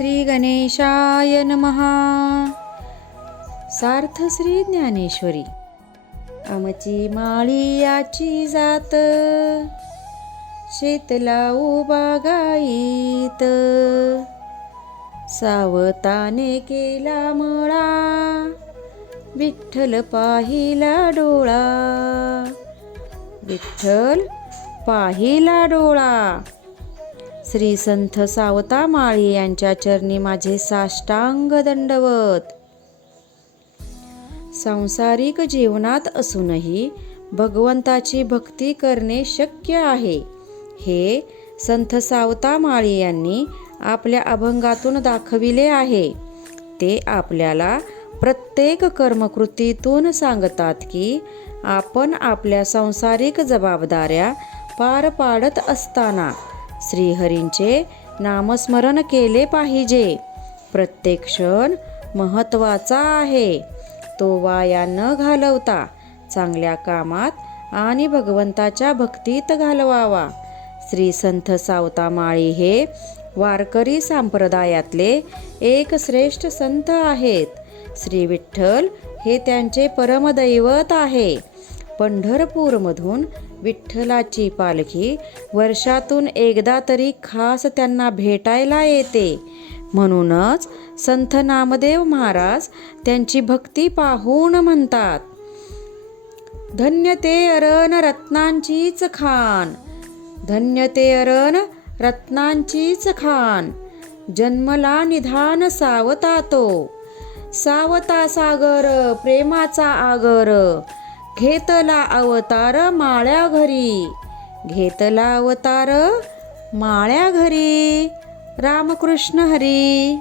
श्री गणेशाय नमः. सार्थ श्री ज्ञानेश्वरी. आमची माळी याची जात, शेतला उभा गाईत. सावताने केला मळा, विठ्ठल पाहिला डोळा. विठ्ठल पाहिला डोळा. श्री संत सावता माळी यांच्या चरणी माझे साष्टांग दंडवत. सांसारिक जीवनात असूनही भगवंताची भक्ती करणे शक्य आहे, हे संत सावता माळी यांनी आपल्या अभंगातून दाखविले आहे. ते आपल्याला प्रत्येक कर्मकृतीतून सांगतात की आपण आपल्या सांसारिक जबाबदाऱ्या पार पाडत असताना श्रीहरींचे नामस्मरण केले पाहिजे. प्रत्येक क्षण महत्त्वाचा आहे. तो वाया न घालवता चांगल्या कामात आणि भगवंताच्या भक्तीत घालवावा. श्री संत सावता माळी हे वारकरी संप्रदायातले एक श्रेष्ठ संत आहेत. श्री विठ्ठल हे त्यांचे परमदैवत आहे. पंढरपूरमधून विठ्ठलाची पालखी वर्षातून एकदा तरी खास त्यांना भेटायला येते. म्हणूनच संत नामदेव महाराज त्यांची भक्ती पाहून म्हणतात, धन्य ते अरण रत्नांचीच खान. धन्य ते अरण रत्नांचीच खान. जन्मला निधान सावता तो, सावता सागर प्रेमाचा आगर. घेतला अवतार माळ्या घरी. घेतला अवतार माळ्या घरी. रामकृष्ण हरी.